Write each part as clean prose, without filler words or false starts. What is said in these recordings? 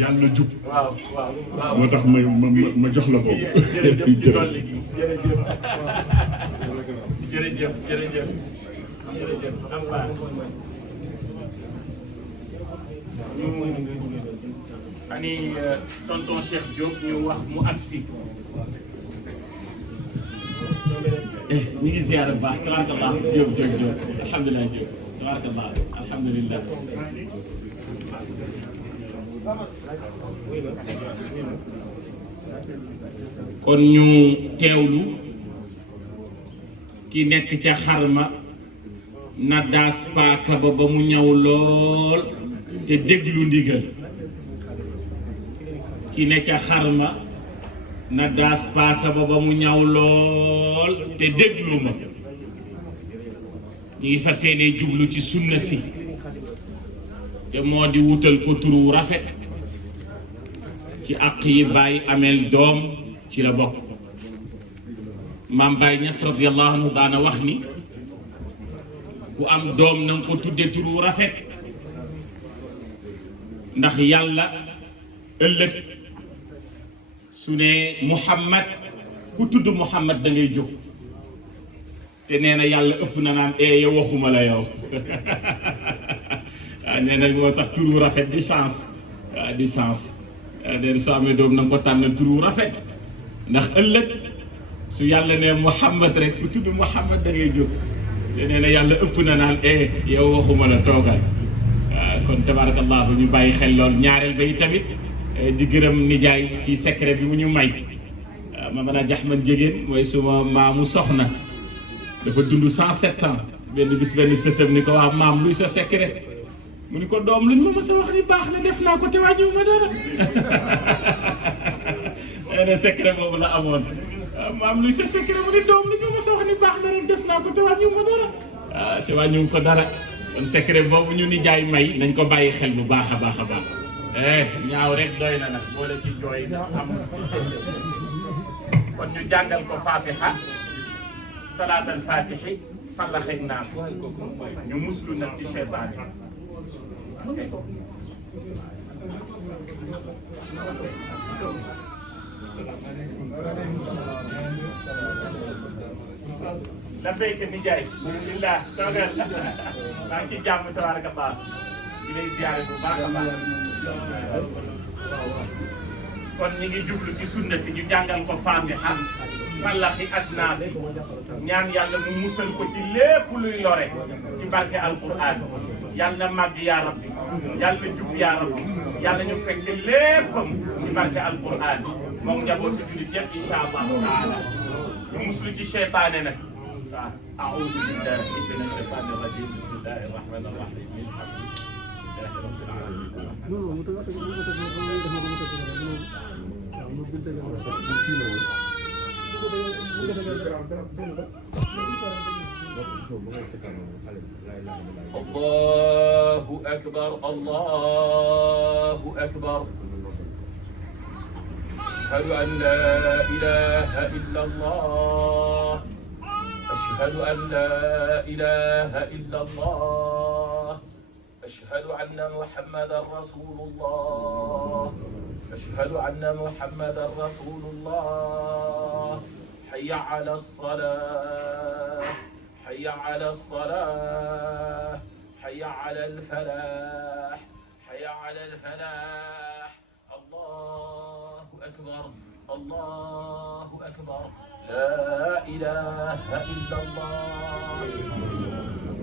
yàlla na jub. waaw waaw waaw moo tax ma jox la ko. jërëjëf ci dolli gi jërëjëf jërëjëf jërëjëf jërëjëf am baax ñu ani tonton Cheikh Diop ñu wax mu agsi ñu ngi ziar bu baax tabarakallah Diop alhamdulilah Diop tabarakallah alhamdulilah kon ñu teewlu ki nekk ca xarma na daas paaka ba mu ñaw lool te déglu ndigal ki nekk ca xarma na daas paaka ba mu ñaw lool te déglu ma ñu ngi fas yéene jublu ci sunna si te moo di wutal ko turu rafet ci àq yi Baay ameel doom ci la bokk maam Baay Ñas radiyallahu anhu daana wax ni ku am doom na nga ko tudde turu rafet ndax yàlla ëllëg su ne Muhammad ku tudd Muhammad da ngay jóg te nee na yàlla ëpp na naan yow waxuma la yow waaw nee na moo tax turu rafet di chance waaw di chance den soo amee doom na nga ko tànnal turu rafet ndax ëllëg su yàlla ne Muhammad rek ku tudd Muhammad da ngay jóg te nee na yàlla ëpp na naan yow waxuma la toogal waaw kon tabarakallah ñu bàyyi xel lool ñaareel ba yi tamit di gërëm nijaay ci secret bi mu ñu may Mamana Jaxman Jegéen mooy suma maamu soxna dafa dund 107 ans benn bis benn sëtam ni ko waa maam luy sa secret mu ni ko doom luñ ma mës a wax ni baax na def naa ko te wàññiwu ma dara nee secret boobu la amoon maam luy sa secret mu ni doom luñ ma mës a wax ni baax na rek def naa ko te wàññiwu ma dara te wàññiwu ko dara kon secret boobu ñu ni jaay may nañ ko bàyyi xel bu baax a baax a baax ñaaw rek doy na nag boole ci jooy am kon ñu jàngal ko Fatiha salaatal Fatihi Falaq ak Naas ñu muslu nag ci seytaane la béykat ni jaay bismillah toogal maa ngi ci jàmm tabarakallah di lay ziyaare bu baax a baax kon ñi ngi jublu ci sunna si ñu jàngal ko Faatiha Falaq ak Naas ñaan yàlla mu musal ko ci lépp luy lore ci barke alquran yàlla màgg yaa rabbi yàlla jub yaa rabbi yàlla ñu fekk léppam ci barke alquran moom njaboot ci jullit yëpp insha allahu taala ñu muslu ci seytaane nag waaw a'uudu billahi mina shaytaani rajiim bismillahi rahmaani rahiim alhamdulillahi rabbil aalamiin Allahu akbar Allahu akbar أشهد أن لا إله إلا الله أشهد أن لا إله إلا الله أشهد أن محمدا رسول الله أشهد أن محمدا رسول الله حي على الصلاة حي على الصلاة حي على الفلاح حي على الفلاح الله أكبر الله أكبر لا إله إلا الله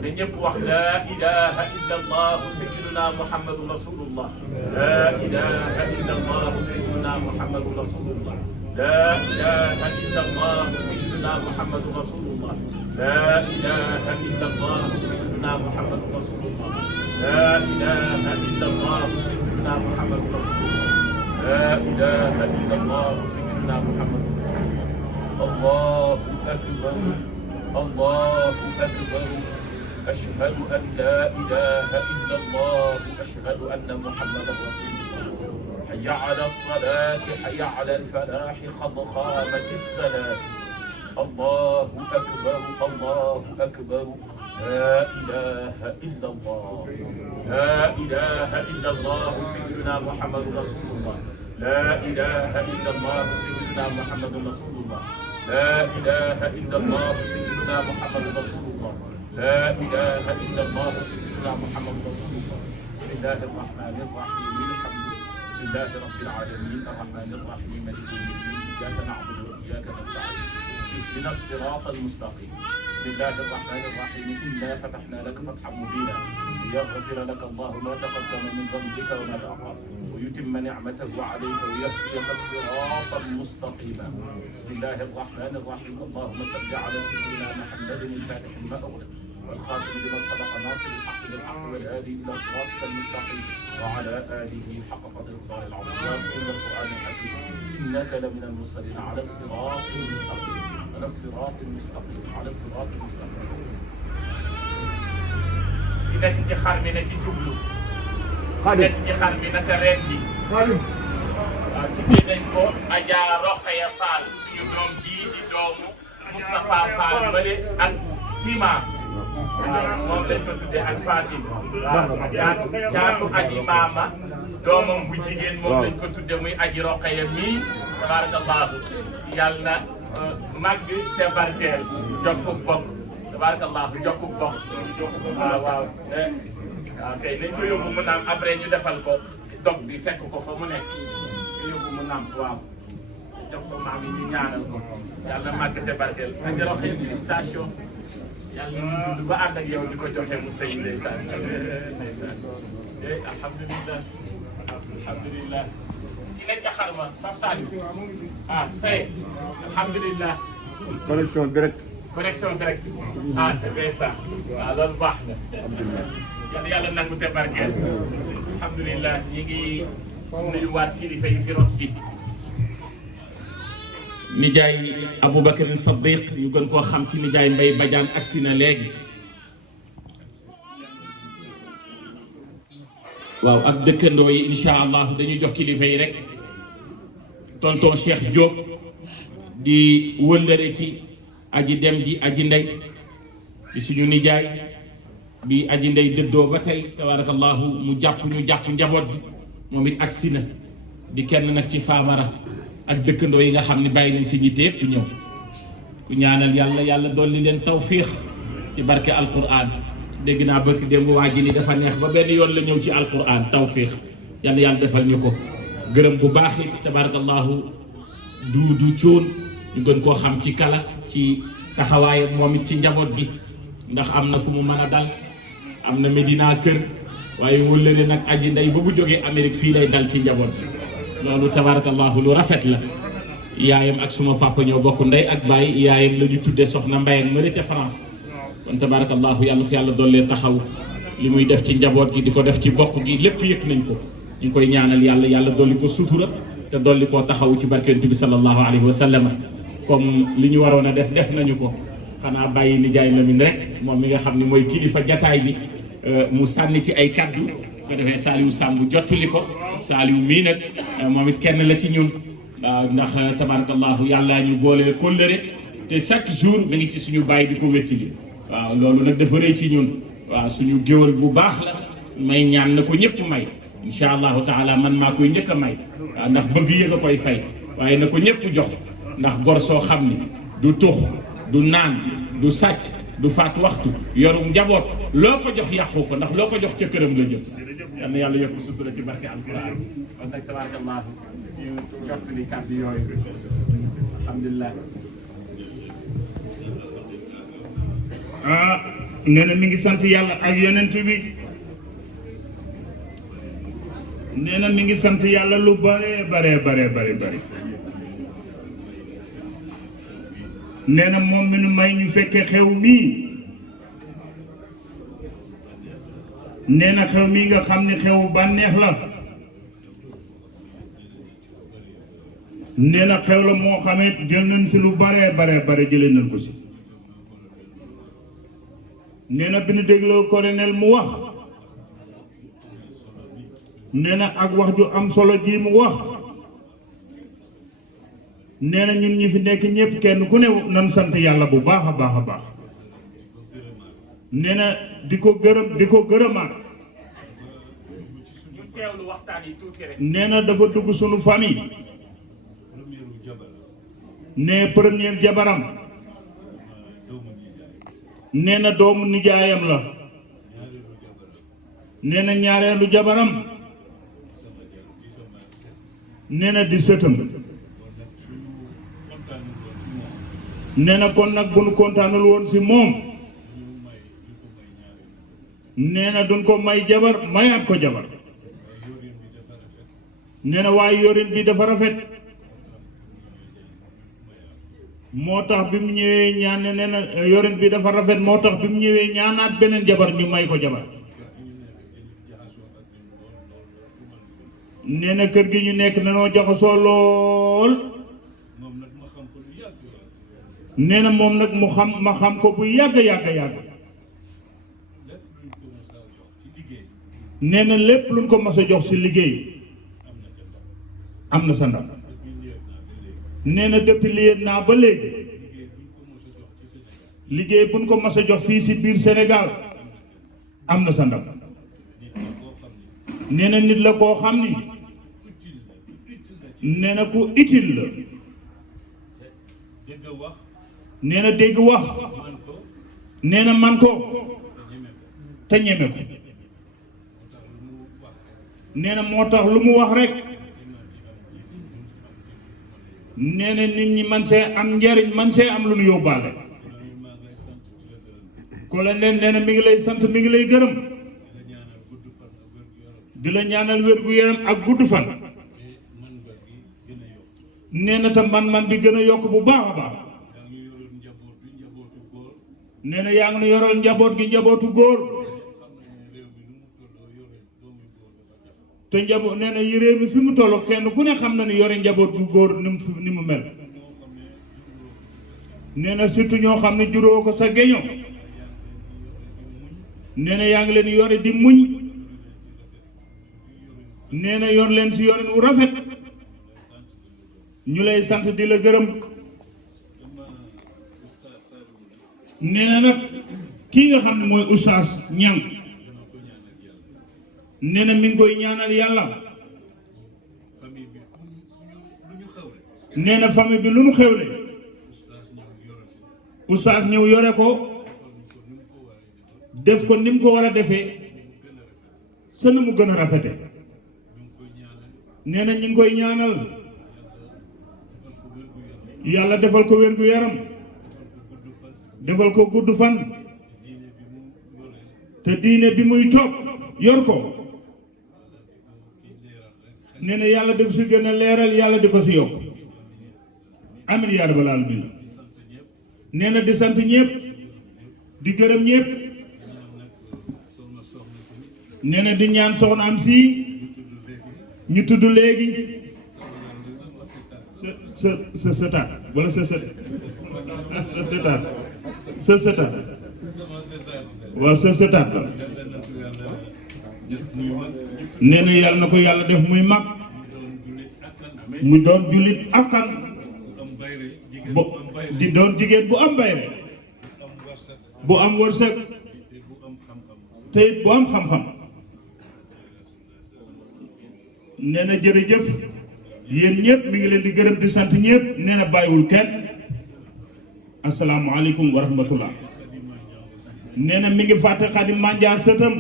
نجيب وقت لا إله إلا الله سيدنا محمد رسول الله لا إله إلا الله سيدنا محمد رسول الله لا إله إلا الله سيدنا محمد رسول الله لا إله إلا الله سيدنا محمد رسول الله لا إله إلا الله سيدنا محمد رسول الله لا إله إلا الله سيدنا محمد رسول الله الله أكبر الله أكبر أشهد أن لا إله إلا الله أشهد أن محمدا رسول الله حي على الصلاة حي على الفلاح قد قامت الصلاة الله أكبر الله أكبر لا إله إلا الله لا إله إلا الله سيدنا محمد رسول الله لا إله إلا الله سيدنا محمد رسول الله لا إله إلا الله سيدنا محمد رسول الله لا إله إلا الله سيدنا محمد رسول الله بسم الله الرحمن الرحيم الحمد لله رب العالمين الرحمن الرحيم مالك يوم الدين إياك نعبد وإياك نستعين اهدنا الصراط المستقيم بسم الله الرحمن الرحيم إنا فتحنا لك فتحا مبينا ليغفر لك الله ما تقدم من ذنبك وما تأخر ويتم نعمته عليك ويهديك صراطا مستقيما بسم الله الرحمن الرحيم اللهم صل على سيدنا محمد الفاتح لما أغلق والخاتم لما سبق ناصر الحق بالحق والهادي إلى صراطك المستقيم وعلى آله حق قدر الله العظيم ياسين القرآن الحكيم إنك لمن المرسلين على الصراط المستقيم على الصراط المستقيم على الصراط المستقيم ki nekk ci xar mi na ci jublu ki nekk ci xar mi naka ren bi waaw tuddee nañ ko Adja Rokhaya Fall suñu doom ji di doomu Moustapha Fall bale ak Tima waaw moom lañ ko tuddee ak Fatim waaw caatu aji maama doomam bu jigéen moom lañ ko tuddee muy Aji Rokhaya mii tabarakallahu yàlla na màgg te barkeel jokkuk bokk tabarakallahu jokkuk bokk waaw waaw kay nañ ko yóbbu mu naam après ñu defal ko dog bi fekk ko fa mu nekk ñu yóbbu mu naam waaw jox ko maam yi ñu ñaanal ko yàlla màgg te barkeel Aji Rokhaya félicitation yàlla ñu dund ba ànd ak yow di ko joxe mu sëy ndeysaan ndeysaan alhamdulilah alhamdulilah ki nekk ca xarma Pape Saliou say alhamdulilah connexion directe c'est bien ça waaw loolu baax na alhamdulilah yàlla nangu te barkeel alhamdulilah ñi ngi nuyuwaat kilifa yi fi rot si nijaay Aboubacar Saddiq ñu gën koo xam ci nijaay Mbaye Badiane agsi na léegi waaw ak dëkkandoo yi incha allah dañuy jox kilifa yi rek tonton Cheikh Diop di wëllëre ci aji dem ji aji ndey di suñu nijaay bi aji ndey dëddoo ba tey tabarakallahu mu jàpp njaboot bi moom it agsi na di kenn nag ci Famara ak dëkkandoo yi nga xam ne bàyyi nañ si ñitte yëpp ñëw ku ñaanal yàlla dolli leen tawfiix ci barke alquran dégg naa bëgg démb waa ji ni dafa neex ba benn yoon la ñëw ci alquran tawfiix yàlla defal ñu ko gërëm bu baax it tabarakallahu du coon ñu gën koo xam ci kala ci taxawaayam moom it ci njaboot gi ndax am na fu mu mën a dal am na Medina kër waaye wëllëre nag aji ndey ba bu jógee Amérique fii lay dal ci njaboot gi loolu tabarakallahu lu rafet la yaayam ak suma papa ñoo bokk ndey ak baay yaayam la ñu tuddee soxna Mbaye ak mële ca France kon tabarakallahu yàlla ko yàlla dollee taxaw li muy def ci njaboot gi di ko def ci bokk gi lépp yëg nañ ko ñu ngi koy ñaanal yàlla dolli ko sutura te dolli koo taxaw ci barkent bi sallallahu alayhi wa sallam comme li ñu waroon a def nañu ko xanaa bàyyi nijaay Lamine rek moom mi nga xam ne mooy kilifa jataay bi mu sànni ci ay kaddu ko defee Saliou Samb jottali ko Saliou mii nag moom it kenn la ci ñun waaw ndax tabarakallahu yàlla ñu boole kóllëre te chaque jour mi ngi ci suñu bàyyi di ko wéttili waaw loolu nag dafa rëy ci ñun waaw suñu géwal bu baax la may ñaan na ko ñëpp may incha allahu taala man maa koy njëkk a may waaw ndax bëgg yëg a koy fay waaye na ko ñëpp jox ndax gor soo xam ni du tux du naan du sàcc du faat waxtu yorum njaboot loo ko jox yàqu ko ndax loo ko jox ca këram la jëm yal na yàlla yokk sutura ci barke alquran kon nag tabarakallah ñu jottali kàddu yooyu alhamdulilah nee na mi ngi sant yàlla ak yonent bi nee na mi ngi sant yàlla lu bare nee na moom mi nu may ñu fekke xew mii nee na xew mii nga xam ni xew bànneex la nee na xew la moo xamee jël nañ si lu bare jëlee nañ ko si nee na bi nu dégloo colonel mu wax nee na ak wax ju am solo ji mu wax nee na ñun ñi fi nekk ñëpp kenn ku ne nan sant yàlla bu baax a baax nee na di ko gërëmaat. ñu teewlu waxtaan yi tuuti rek. nee na dafa dugg sunu famille. nee première jabaram. nee na doomu nijaayam la. nee na ñaareelu jabaram. nee na di sëtam. nee na kon nag bu nu kontaanul woon si moom. nee na duñ ko may jabar mayaat ko jabar. nee na waaye yorin bi dafa rafet. moo tax bi mu ñëwee ñaan nee na yorin bi dafa rafet moo tax bi mu ñëwee ñaanaat beneen jabar ñu may ko jabar. nee na kër gi ñu nekk nanoo jaxasoo lool. nee na moom nag ma xam ko bu yàgg. nee na lépp luñ ko mas a jox ci liggéey am na sa ndam. nee na depuis liyet naa ba léegi liggéey buñ ko mas a jox fii ci biir Sénégal am na sa ndam. nee na nit la koo xam ni nee na ku utile la. nee na dégg wax. nee na man ko te ñeme ko. nee na moo tax lu mu wax rek. nee na nit ñi man see am njariñ man see am lu nu yóbbaale. ko la nee na mi ngi lay sant mi ngi lay gërëm. di la ñaanal wér gu yaram ak gudd fan. nee na tam man bi gën a yokk bu baax a baax. nee na yaa ngi nu yoral njaboot gi njabootu góor. te njaboot nee na yi réew mi fi mu toll kenn ku ne xam na ni yore njaboot gu góor ni mu mel. nee na surtout ñoo xam ne juróo ko sa géño. nee na yaa ngi leen yore di muñ. nee na yor leen si yorin wu rafet. ñu lay sant di la gërëm. nee na nag kii nga xam ne mooy Oustaz Niang. nee na mi ngi koy ñaanal yàlla. nee na famille bi lu mu xewle. Oustaz ñëw yore ko. def ko ni mu ko war a defee. sa na mu gën a rafete. nee na ñu ngi koy ñaanal. yàlla defal ko wér gu yaram. defal ko gudd fan. te diine bi muy toog yor ko. nee na yàlla def si gën a leeral yàlla di ko si yokk. amiin yaa rabbal aalamiin. nee na di sant ñëpp. di gërëm ñëpp. nee na di ñaan soxna am si ñu tudd léegi. sa sëtaat wala sa sët sa sëtaat sa sëtaat waaw sa sëtaat la. nee na yàlla na ko yàlla def muy mag. mu doon jullit akkan. di doon jigéen bu am bayre. bu am wërsëg. te it bu am xam-xam. nee na jërëjëf. yéen ñëpp mi ngi leen di gërëm di sant ñëpp nee na bàyyiwul kenn. asalaamualeykum wa rahmatullah. nee na mi ngi fàtte Xadim Mandiar sëtam.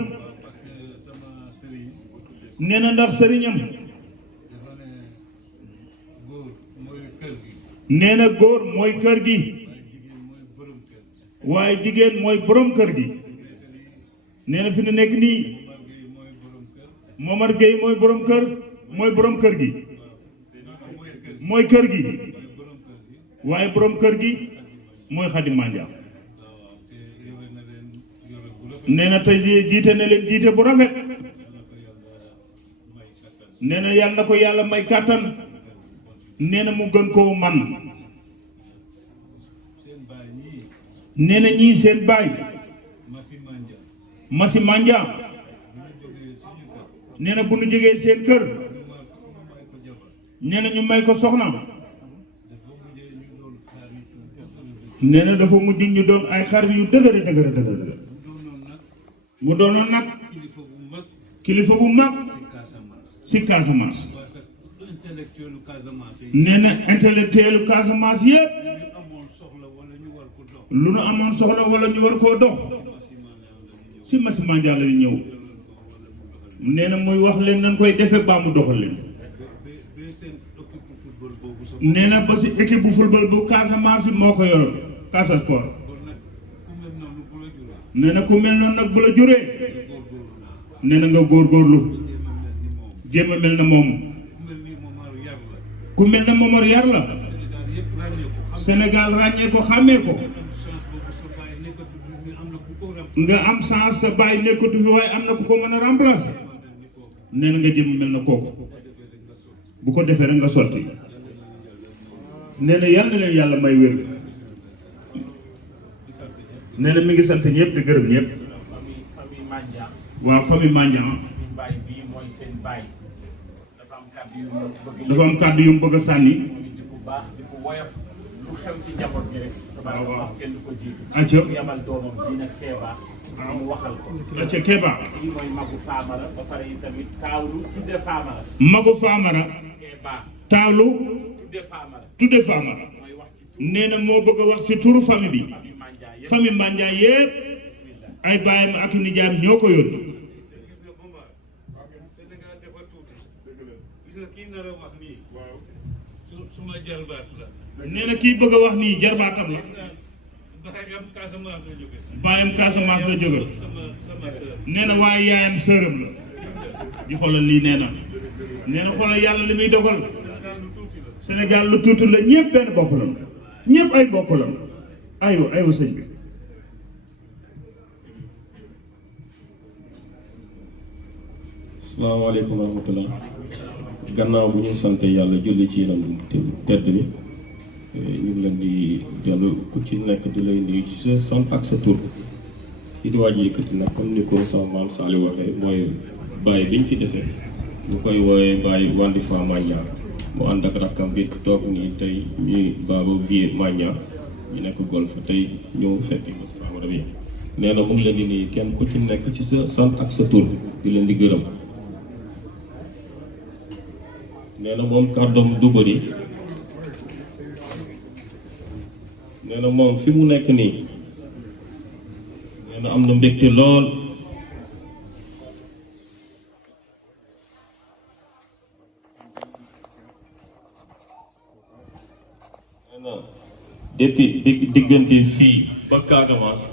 nee na ndax sëriñam. nee na góor mooy kër gi. waaye jigéen mooy borom kër gi. nee na fi nu nekk nii. Momar Gueye mooy borom kër. mooy borom kër gi. mooy kër gi. waaye borom kër gi mooy Xadim Mandiar. nee na tey jiite na leen jiite bu rafet. nee na yàlla na ko yàlla may kàttan. nee na mu gën koo man. nee na ñii seen baay. Masi Mandiar. nee na bu nu jógee seen kër. nee na ñu may ko soxna. nee na dafa mujj ñu doon ay xar yu dëgër. mu doonoon nag kilifa bu mag si Casamance nee na intellectuel Casamance yëpp lu nu amoon soxla wala ñu war koo dox si Massi Mandiang la ñëw nee na muy wax leen nan koy defee baa mu doxal leen nee na ba si équipe bu football bu Casamance bi moo ko yor Casa Sport nee na ku mel noonu nag bu la juree nee na nga góorgóorlu jéem a mel na moom ku mel na Momar yar la Sénégal ràññee ko xàmmee ko nga am chance sa bàyyi nekkatu fi waaye am na ku ko mën a remplacer nee na nga jéem a mel na kooku bu ko defee rek nga sotti nee na yàlla na leen yàlla may wér nee na mi ngi sant ñëpp di gërëm ñëpp waaw famille Mandiang dafa am kàddu yu mu bëgg a sànni acca acca Kéba magu Famara taawlu tudde Famara nee na moo bëgg a wax ci turu famille bi famille Mandiang yépp ay baayam ak nijaayam ñoo ko yónni nee na kii bëgg a wax nii jarbaatam la baayam Casamance la jóge nee na waaye yaayam sërëm la di xoolal lii nee na xoolal yàlla li muy dogal Sénégal lu tuuti la ñëpp benn bopp la ñëpp ay bopp la aywa sëñ bi asalaamaaleykum wa rahmatullah gannaaw bu ñu sant yàlla julli ci yaram tedd bi ñu ngi leen di dellu ku ci nekk di lay nuyu ci sa sant ak sa tur kii di waaj yëkkati nag comme ni ko sama maam Saliou waxee mooy Baye biñ fi dese ñu koy woowee Baye Wandifa Mandiang mu ànd ak rakkam bi toog nii tey ñuy Baba Vie Mandiang ñu nekk golf tey ñëw fekki ko si Famara bi nee na mu ngi leen di nuyu kenn ku ci nekk ci sa sant ak sa tur di leen di gërëm nee na moom kàddoom du bëri nee na moom fi mu nekk nii nee na am na mbégte lool nee na depuis diggante fii ba Casamance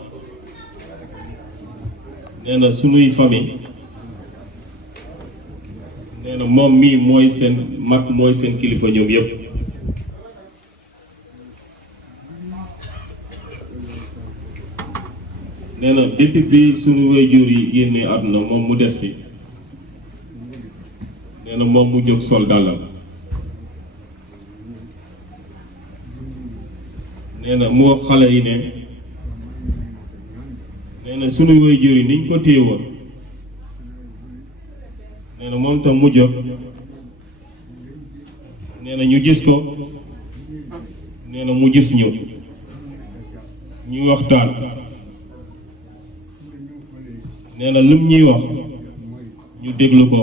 nee na sunuy famille nee na moom mii mooy seen mag mooy seen kilifa ñoom yëpp nee na depuis bi sunu waajur yi génnee àdduna moom mu des fi nee na moom mu jóg sol dàllam nee na mu wax xale yi ne nee na sunu waajur yi niñ ko téye woon nee na moom tam mu jóg nee na ñu gis ko nee na mu gis ñu waxtaan nee na lim ñuy wax ñu déglu ko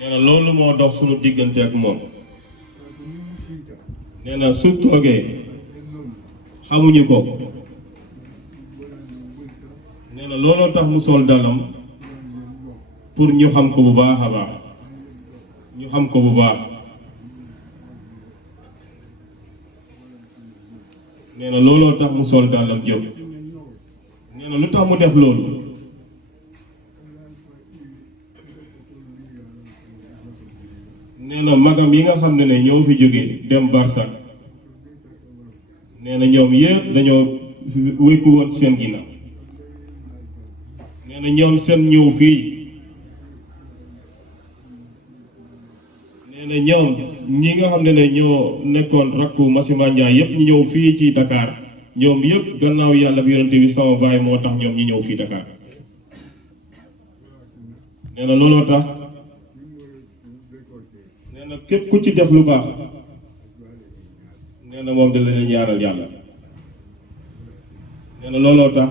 nee na loolu moo dox sunu diggante ak moom nee na su toogee xamuñu ko nee na looloo tax mu sol dalam pour ñu xam ko bu baax a baax ñu xam ko bu baax nee na looloo tax mu sol dalam jóg nee na lu tax mu def loolu nee na magam yi nga xam ne ñoo fi jóge dem Barsak nee na ñoom yëpp dañoo wékku woon seen ginnaaw nee na ñoom seen ñëw fii nee na ñoom ñi nga xam ne ñoo nekkoon rakku Massi Mandiang yëpp ñu ñëw fii ci Dakar ñoom yëpp gannaaw yàlla bi yonente bi sama baay moo tax ñoom ñu ñëw fii Dakar nee na looloo tax nee na képp ku ci def lu baax nee na moom da leen ñaaral yàlla nee na looloo tax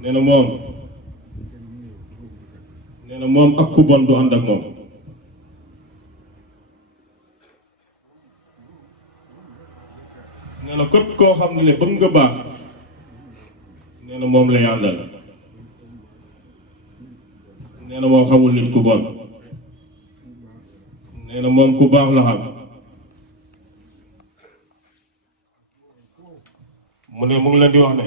nee na moom ak ku bon du ànd ak moom nee na képp koo xam ne bëgg nga baax nee na moom lay àndal nee na moom xamul nit ku bon nee na moom ku baax la xam mu ne mu ngi leen di wax ne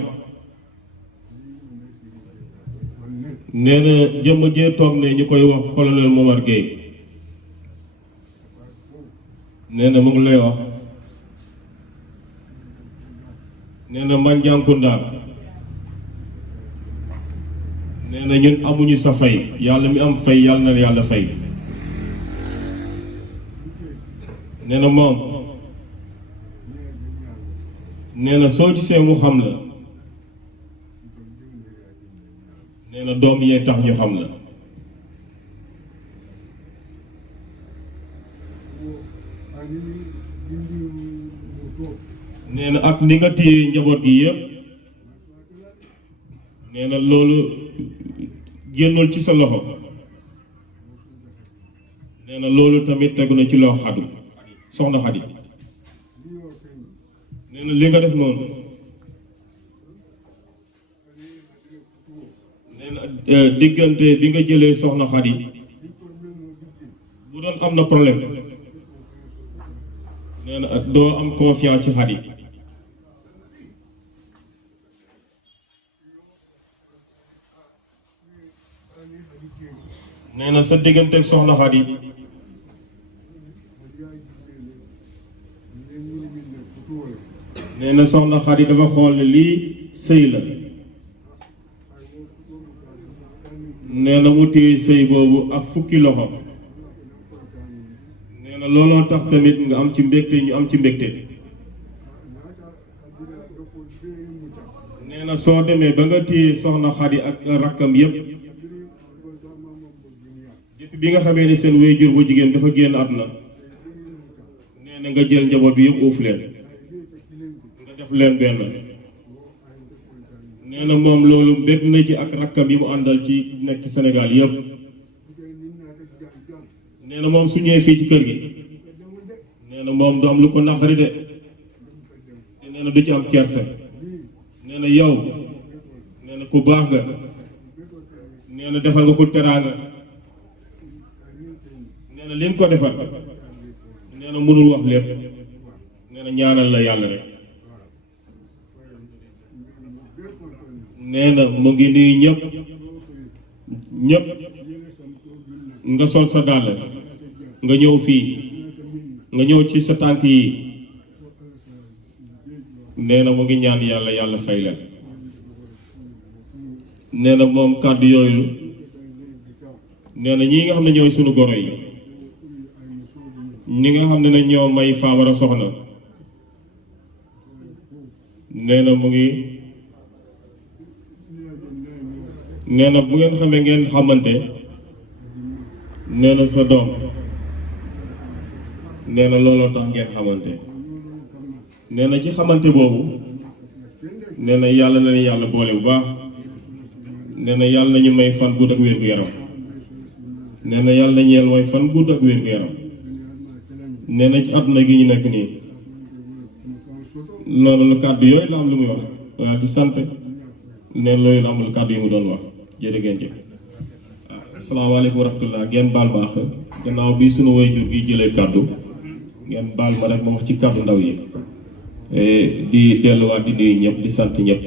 nee na jëmm jee toog ne ñu koy wax colonel Momar Gueye nee na mu ngi lay wax nee na man Jankunda nee na ñun amuñu sa fay yàlla mi am fay yàlla na yàlla fay nee na moom nee na soo gisee mu xam la nee na doom yee tax ñu xam la nee na ak ni nga téye njaboot gi yëpp nee na loolu génnul ci sa loxo nee na loolu tamit tegu na ci loo xadu soxna Xadi nee na li nga def noonu nee na diggante bi nga jëlee soxna Xadi bu doon am na problème nee na doo am confiance ci Xadi nee na sa diggante ak soxna Xadi nee na soxna Xadi dafa xool ne lii sëy la nee na mu téye sëy boobu ak fukki loxo nee na looloo tax tamit nga am ci mbégte ñu am ci mbégte nee na soo demee ba nga téye soxna Xadi ak rakkam yépp depuis bi nga xamee ne seen waajur bu jigéen dafa génn àdduna nee na nga jël njaboot bi yëpp uuf leen nga def leen benn nee na moom loolu bég na ci ak rakkam yi mu àndal ci nekk Sénégal yëpp nee na moom su ñëwee fii ci kër gi nee na moom du am lu ko naqari de te nee na du ci am kersa nee na yow nee na ku baax nga nee na defal nga ko teraanga nee na li nga ko defal nee na mënul wax lépp nee na ñaanal la yàlla rek nee na mu ngi nuyu ñëpp nga sol sa dàll nga ñëw fii nga ñëw ci sa tànk yi nee na mu ngi ñaan yàlla yàlla fay leen nee na moom kàddu yooyu nee na ñi nga xam ne ñooy sunu goro yi ñi nga xam ne ñoo may Famara soxna nee na mu ngi nee na bu ngeen xamee ngeen xamante nee na sa doom nee na looloo tax ngeen xamante nee na ci xamante boobu nee na yàlla na leen yàlla boole bu baax nee na yàlla nañu may fan gudd ak wér gu yaram nee na yàlla nañu yàlla may fan gudd ak wér gu yaram nee na ci àdduna gi ñu nekk nii noonu lu kàddu yooyu la am lu muy wax waaw di sant nee na loolu amul kàddu yu mu doon wax jërë ngeen jëf. asalaamaaleykum wa rahmatulah ngeen baal baax gannaaw bi sunu waajur gi jëlee kàddu ngeen baal ma rek ma wax ci kàddu ndaw yi di delluwaat di nuyu ñëpp di sant ñëpp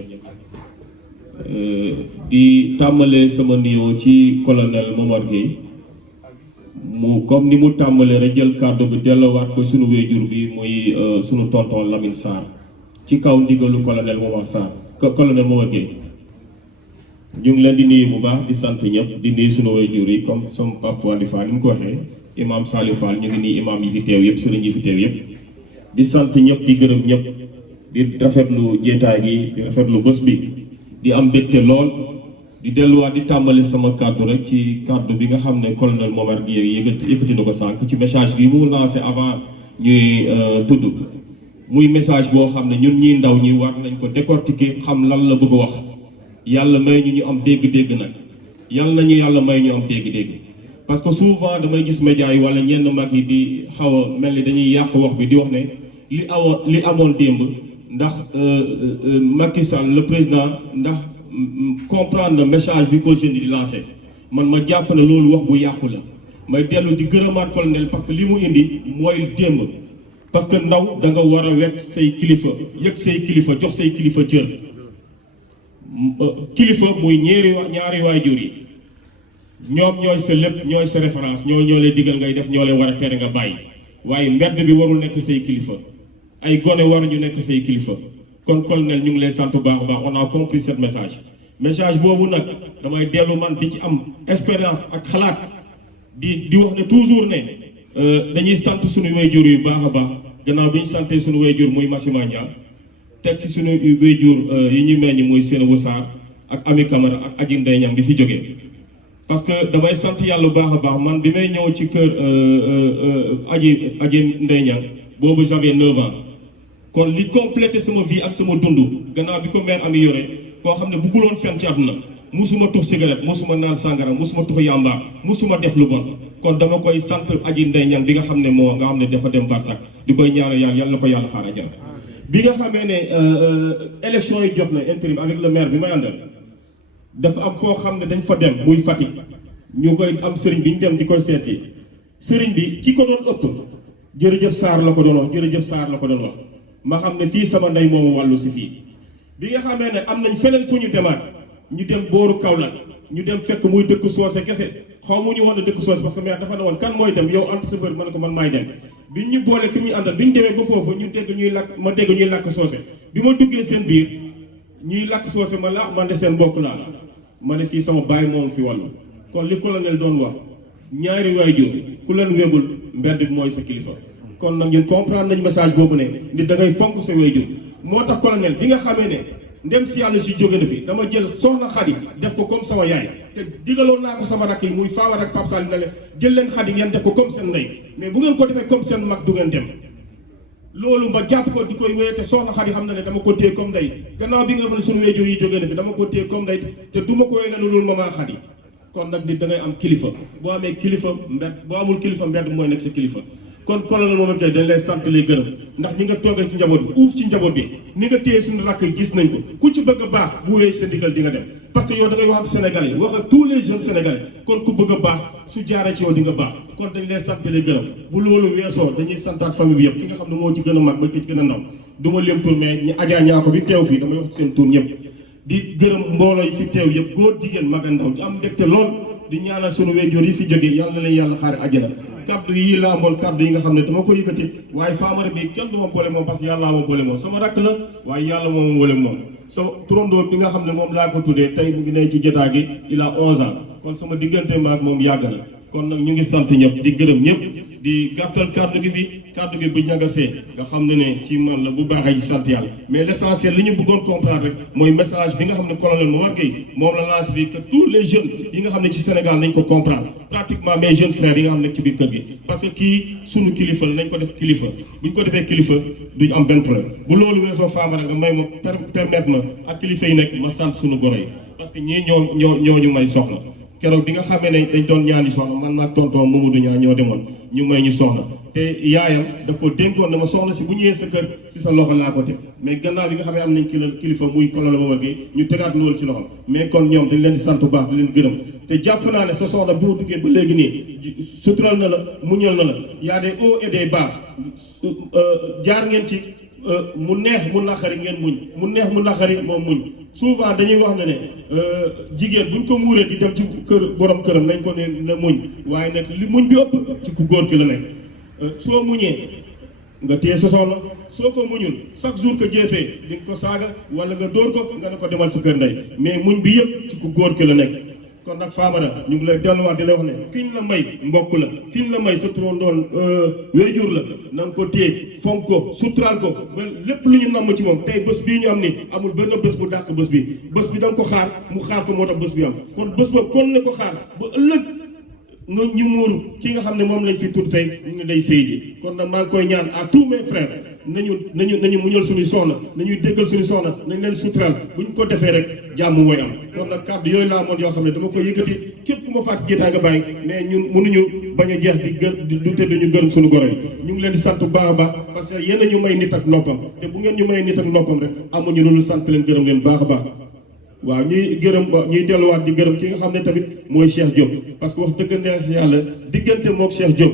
di tàmbalee sama nuyoo ci colonel Momar Gueye mu comme ni mu tàmbalee rek jël kàddu bi delluwaat ko sunu waajur bi muy sunu tonton Lamine Sarr ci kaw ndigalu colonel Momar Sarr colonel Momar Gueye ñu ngi leen di nuyu bu baax di sant ñëpp di nuyu sunu waajur yi comme sama papa Wandi Fall ni mu ko waxee imam Salif Fall ñu ngi nii imam yi fi teew yëpp sëriñ yi fi teew yëpp di sant ñëpp di gërëm ñëpp di rafetlu jeetaay gi di rafetlu bés bi di am mbégte lool di delluwaat di tàmbali sama kàddu rek ci kàddu bi nga xam ne colonel Momar Gueye yëkkati na ko sànq ci message bi mu lancé avant ñuy tudd muy message boo xam ne ñun ñii ndaw ñi war nañ ko décortiquer xam lan la bëgg a wax yàlla may ñu am dégg-dégg nag yàlla nañu yàlla may ñu am dégg-dégg parce que souvent damay gis médias yi wala ñenn mag yi di xaw a mel ni dañuy yàq wax bi di wax ne li amoon démb ndax Macky Sall le président ndax comprendre na message bi ko jeune di lancé man ma jàpp ne loolu wax bu yàqu la may dellu di gërëmaat colonel parce que li mu indi mooy démb parce que ndaw da nga war a wekk say kilifa yëg say kilifa jox say kilifa cër kilifa muy ñaari waajur yi ñoom ñooy sa lépp ñooy sa référence ñoo lay digal ngay def ñoo lay war a tere nga bàyyi waaye mbedd bi warul nekk say kilifa ay gone waruñu nekk say kilifa kon colonel ñu ngi lay sant bu baax a baax on a compris ce message boobu nag damay dellu man di ci am expérience ak xalaat di wax ne toujours ne dañuy sant suñu wayjur yu baax a baax gannaaw bi ñu santee suñu wayjur muy Massima Niang teg ci suñu wayjur yi ñu meññ muy Seynabou Sarr ak Ami Camara ak Adji Ndeye Niang di fi jógee parce que damay sant yàlla bu baax a baax man bi may ñëw ci kër Adji Ndeye Niang boobu j'avais 9 ans kon li complété sama vie ak sama dund gannaaw bi ko mère Ami yore koo xam ne bëgguloon fen ci àdduna musuma tux cigarette musuma naan sàngara musuma tux yàmba musuma def lu bon kon dama koy sant Adji Ndeye Niang bi nga xam ne dafa dem Barsak di koy ñaanal yàlla na ko yàlla xaar ajal bi nga xamee ne élection yi jot na intérim avec le maire bi may àndal dafa am foo xam ne dañ fa dem muy Fatick ñu koy am sëriñ bi ñu dem di koy seeti sëriñ bi ki ko doon ëpp jërëjëf Sarr la ko doon wax jërëjëf Sarr la ko doon wax ma xam ne fii sama ndey moomu wàllu si fii bi nga xamee ne am nañ feneen fu ñu demaat ñu dem booru Kaolack ñu dem fekk muy dëkk soose kese xaw mu ñu woon a dëkk soose parce que maire dafa ne woon kan mooy dem yow ant chauffeur ma ne ko man maay dem bi ñu boole ki ñu àndal bi ñu demee ba foofu ñu dégg ñuy làkk soose bi ma duggee seen biir ñuy làkk soose ma la man de seen mbokk laa ma ne fii sama baay moom fi wàllu kon li colonel doon wax ñaari waajur ku leen wégul mbedd bi mooy sa kilifa kon nag ñun comprendre nañ message boobu ne nit da ngay fonk sa waajur moo tax colonel bi nga xamee ne ndem si yàlla si jóge na fi dama jël soxna Xadi def ko comme sama yaay te digaloon naa ko sama rakk yi muy Fawar ak Pape Sall na leen jël leen Xadi ngeen def ko comme seen ndey mais bu ngeen ko defee comme seen mag du ngeen dem loolu ma jàpp ko di koy wéye te soxna Xadi xam na ne dama ko téye comme ndey gannaaw bi nga xam ne suñu waajur yi jógee na fi dama ko téye comme ndey te du ma ko wéy ne loolu maman Xadi kon nag nit da ngay am kilifa boo amee kilifa mbedd boo amul kilifa mbedd mooy nekk sa kilifa kon colonel moom tey dañ lay sant lay gërëm ndax ñi nga toogee ci njaboot bi uuf ci njaboot bi ni nga téye suñu rakk yi gis nañ ko ku ci bëgg a baax bu wéy sa ndigal di nga dem parce que yow da ngay wax ak sénégalais yi wax ak tous les jeunes sénégalais kon ku bëgg a baax su jaaree ci yow di nga baax kon dañ lay sant lay gërëm bu loolu weesoo dañuy santaat famille bi yëpp ki nga xam ne moo ci gën a mag ba ki ci gën a ndaw du ma lim tur mais ñu ajaa ñaako bi teew fii damay wax seen tur ñëpp di gërëm mbooloo yi fi teew yëpp góor jigéen mag ak ndaw di am mbégte lool di ñaanal sunu wéjjoor yi fi jógee yàlla na leen yàlla xaare àjjana kaddu yi laa amoon kaddu yi nga xam ne dama ko yëkkati waaye Famara bi kenn du ma boole moom parce que yàlla ma boole moom sama rakk la waaye yàlla moo ma boole moom sama turandoo bi nga xam ne moom laa ko tuddee tey mu ngi ne ci jotaay gi il a 11 ans kon sama diggante maag moom yàgg na kon nag ñu ngi sant ñëpp di gërëm ñëpp di gàttal kaddu gi fi kaddu gi bu ñagasee nga xam ne ci man la bu baaxee ci sant yàlla mais l' essentiel li ñu bëggoon comprendre rek mooy message bi nga xam ne colonel Momar Gueye moom la lancé bi que tous les jeunes yi nga xam ne ci Sénégal nañ ko comprendre pratiquement mes jeunes frères yi nga xam ne ci biir kër gi parce que kii sunu kilifa la nañ ko def kilifa bu ñu ko defee kilifa duñ am benn problème bu loolu weesoo Famara nga may ma permettre ma ak kilifa yi nekk ma sant sunu goro yi parce que ñii ñoo ñu may soxla keroog bi nga xamee ne dañ doon ñaani soxna man maag tonton Mamadou Niang ñoo demoon ñu may ñu soxna te yaayam da ko dénkoon ne ma soxna si bu ñëwee sa kër si sa loxo laa ko teg mais gannaaw bi nga xam ne am nañ kilifa muy colonel Momar Gueye ñu tegaat loolu ci loxo mais kon ñoom dañ leen di sant bu baax di leen gërëm te jàpp naa ne sa soxna boo duggee ba léegi nii sutural na la muñal na la y a des hauts et des bas jaar ngeen ci mu neex mu naqari ngeen muñ mu neex mu naqari moom muñ souvent dañuy wax ne jigéen buñ ko muuree di dem ci kër borom këram nañ ko ne na muñ waaye nag li muñ bi ëpp ci ku góor ki la nekk soo muñee nga téye sa soxna soo ko muñul chaque jour que jëfee di nga ko saaga wala nga dóor ko nga ne ko demal sa kër ndey mais muñ bi yëpp ci ku góor ki la nekk kon nag Famara ñu ngi lay delluwaat di lay wax ne kiñ la may mbokk la kiñ la may sa turandoon wéyjur la na nga ko téye fonk ko suturaal ko ba lépp lu ñu namm ci moom tey bés bii ñu am ni amul benn bés bu dàq bés bi da nga ko xaar mu xaar ko moo tax bés bi am kon bés boobu kon ne ko xaar ba ëllëg nga ñu muuru ki nga xam ne moom lañ fi tur tey ñu ne day sëy ji kon nag maa ngi koy ñaan à tous mes frères nañu muñal suñuy soxna nañuy déggal suñuy soxna nañ leen suturaal bu ñu ko defee rek jàmm mooy am kon nag kàddu yooyu laa amoon yoo xam ne dama ko yëkkati képp ku ma fàtte jiitaa nga bàyyi mais ñun mënuñu bañ a jeex du te duñu gërëm suñu goro yi ñu ngi leen di sant bu baax a baax parce que yéen a ñu may nit ak noppam te bu ngeen ñu may nit ak noppam rek amuñu loolu sant leen gërëm leen baax a baax waaw ñuy delluwaat di gërëm ki nga xam ne tamit mooy Cheikh Diop parce que wax dëgg neex yàlla diggante mook Cheikh Diop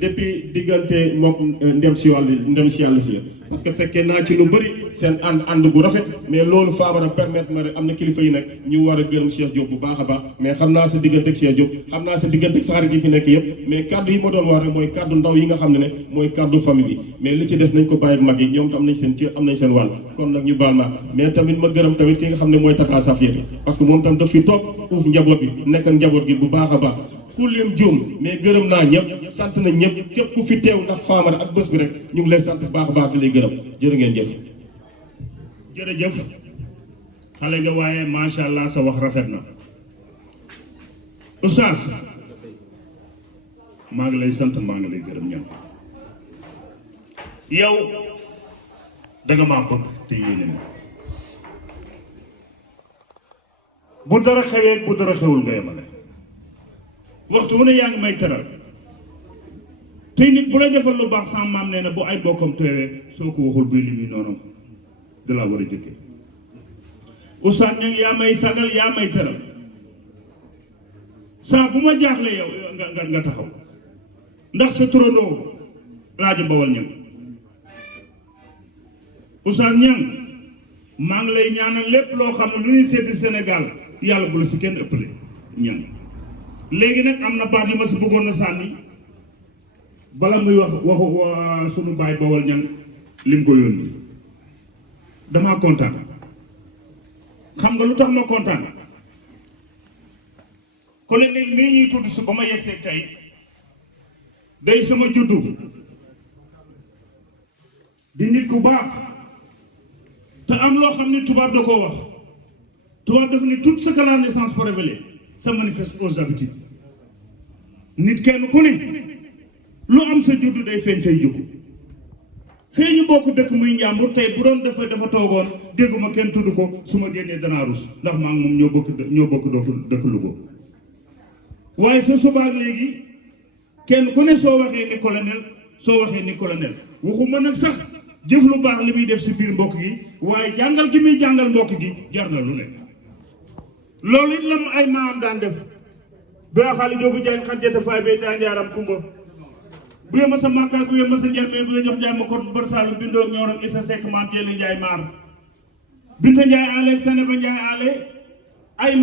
depuis diggante mook ndem si yàlla si parce que fekkee naa ci lu bëri seen ànd gu rafet mais loolu Famara permettre ma rek am na kilifa yi nag ñu war a gërëm Cheikh Diop bu baax a baax mais xam naa sa diggante ak Cheikh Diop xam naa sa diggante ak sa xarit yi fi nekk yëpp mais kaddu yi ma doon wax rek mooy kaddu ndaw yi nga xam ne mooy kaddu famille yi mais li ci des nañ ko bàyyi ak mag yi ñoom tam am nañ seen ci am nañ seen wàll kon nag ñu baal ma mais tamit ma gërëm tamit ki nga xam ne mooy Tata Safia parce que moom tam daf fi toog uuf njaboot bi nekkal njaboot gi bu baax a baax ku lim juum mais gërëm naa ñëpp sant nañ ñëpp képp ku fi teew ndax Famara ak bés bi rek ñu ngi lay sant bu baax a baax di lay gërëm jërë ngeen jëf. jërëjëf xale nga waaye macha allah sa wax rafet na Oustaz maa ngi lay sant maa ngi lay gërëm ñëpp yow danga maa bëgg te yéene ma bu dara xewee bu dara xewul nga yemale waxtu wu ne yaa ngi may teral tey nit bu lay defal lu baax sama maam nee na bu ay bokkam teewee soo ko waxul buy limi noonu da laa war a jëkkee Oustaz ña yaa may sagal yaa may teral saa bu ma jaaxle yow nga taxaw ndax sa turandoo laaja Bawal ñan Oustaz ñan maa ngi lay ñaanal lépp loo xam ne lu ñuy seeti Sénégal yàlla bu la si kenn ëppale ñan léegi nag am na baat yi ma si bëggoon na sànni bala muy waxu sunu baay Bawal ñan lim ko yónni damaa kontaan xam nga lu tax ma kontaan colonel mii ñuy tudd su ba ma yegsee tey day sama juddu di nit ku baax te am loo xam ne tubaab da koo wax tubaab dafa ne tout ce que la naissance peut révéler ça manifeste aux habitudes nit kenn ku ne lu am sa juddu day feeñ say jukku fii ñu bokk dëkk muy njàmbur tey bu doon dafa toogoon dégguma kenn tudd ko su ma génnee danaa rus ndax maa ngi moom ñoo bokk dëkk Louga waaye sa subaak léegi kenn ku ne soo waxee ni colonel waxuma nag sax jëf lu baax li muy def si biir mbokk gi waaye jàngal gi muy jàngal mbokk gi jar na lu ne loolu it la ay maam daan def ba xaali jóobu jaañ xarjata faay bay daan jaaram kumba bu yee ma sa màkkaay bu yee ma sa njarmee bu yee jox jaay ma kort bar saalu bindoo ñorom isa sekk maam teeli njaay maar binta njaay ale ak sene ba njaay ale ay